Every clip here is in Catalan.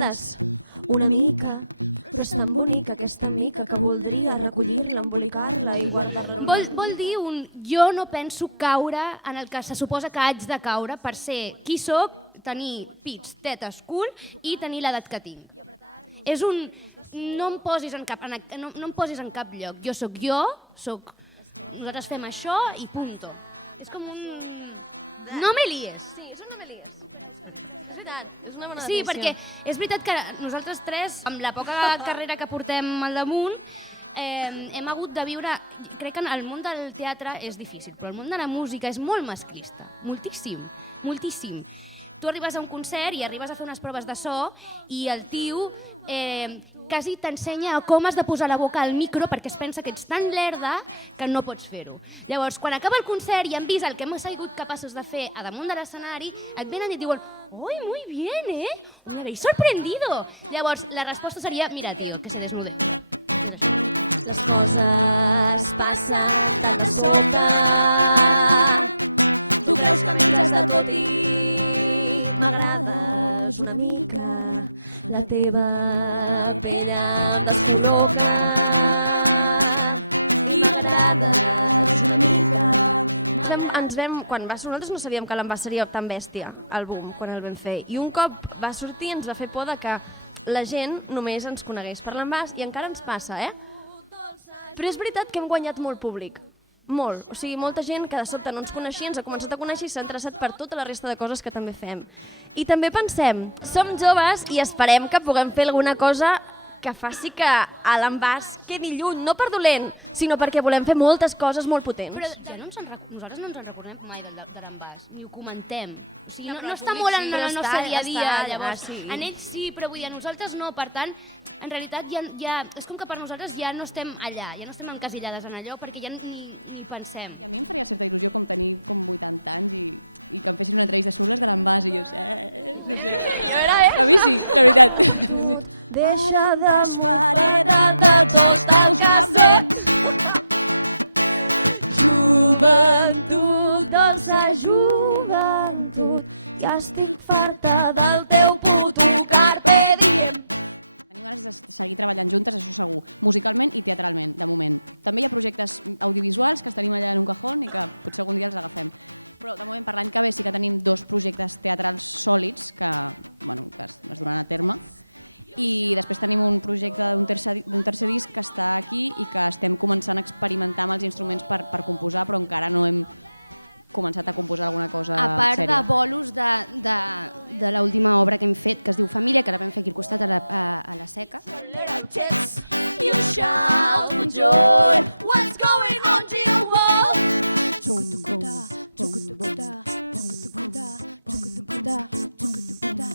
M'agrades una mica, però és tan bonica aquesta mica que voldria recollir-la, embolicar-la i guardar-la. Vol dir un jo no penso caure en el que se suposa que haig de caure per ser qui sóc, tenir pits, tetes, cul i tenir l'edat que tinc. És un no em posis en cap lloc. Jo sóc jo, nosaltres fem això i punto. És com un... No me lies. Sí, perquè és veritat que nosaltres tres, amb la poca carrera que portem al damunt, hem hagut de viure... Crec que el món del teatre és difícil, però el món de la música és molt masclista. Moltíssim, moltíssim. Tu arribes a un concert i arribes a fer unes proves de so i el tio quasi t'ensenya com has de posar la boca al micro perquè es pensa que ets tan lerda que no pots fer-ho. Llavors, quan acaba el concert i han vist el que hem sigut capaços de fer a damunt de l'escenari, et venen i et diuen «Oi, muy bien, eh? Me habéis sorprendido!» Llavors, la resposta seria «Mira, tío, que se desnude». Les coses passen tan de sobte. Tu creus que menges de tot i m'agrades una mica. La teva pell més provoca i m'agrades una mica. Nosaltres no sabíem que l'Envàs seria tan bèstia, el boom, quan el vam fer. I un cop va sortir ens va fer por de que la gent només ens conegués per l'Envàs i encara ens passa, Però és veritat que hem guanyat molt públic. Molt. O sigui, molta gent que de sobte no ens coneixia, ens ha començat a conèixer i s'ha interessat per tota la resta de coses que també fem. I també pensem, som joves i esperem que puguem fer alguna cosa que faci que a l'Envàs quedi lluny, no per dolent, sinó perquè volem fer moltes coses molt potents. Però ja nosaltres no ens en recordem mai de l'Envàs, ni ho comentem. O sigui, no està molt en el nostre dia a dia, llavors. En ells sí, però vull dir, a nosaltres no, per tant, en realitat és com que per nosaltres ja no estem allà, ja no estem encasillades en allò, perquè ja ni pensem. I a mi em faria certa il·lusió com tenir com 80 anys i que em fessin una entrevista sobre les de l'Envàs i jo, no sé. A mi sí, la veritat. Ara em desfaré de tots els teus laments. Joventut, dolça joventut, ja estic farta del teu puto carpe diem. Tenim ganes de seguir treballant juntes, això segur, musicalment i teatralment, de moment. També hi ha projectes audiovisuals que els tenim allà en un cajón i que potser algun dia els agafem. Però de moment per l'any que ve sí que tenim 2 projectes teatrals sòlids que es duran a terme. I després tenim un projecte d'un tercer disc que està aquí i que estem començant a experimentar amb els instruments per composar, però encara no hem començat a composar alguna cosa sèria. A part de bolos de l'última obra que hem fet, que es diu Família, que la vam fer aquí al costat a la Seca. You shout from joy. What's going on to your wall? Chunguta, chunguta, chunguta, chunguta, chunguta,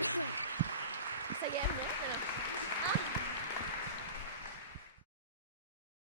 Thank you.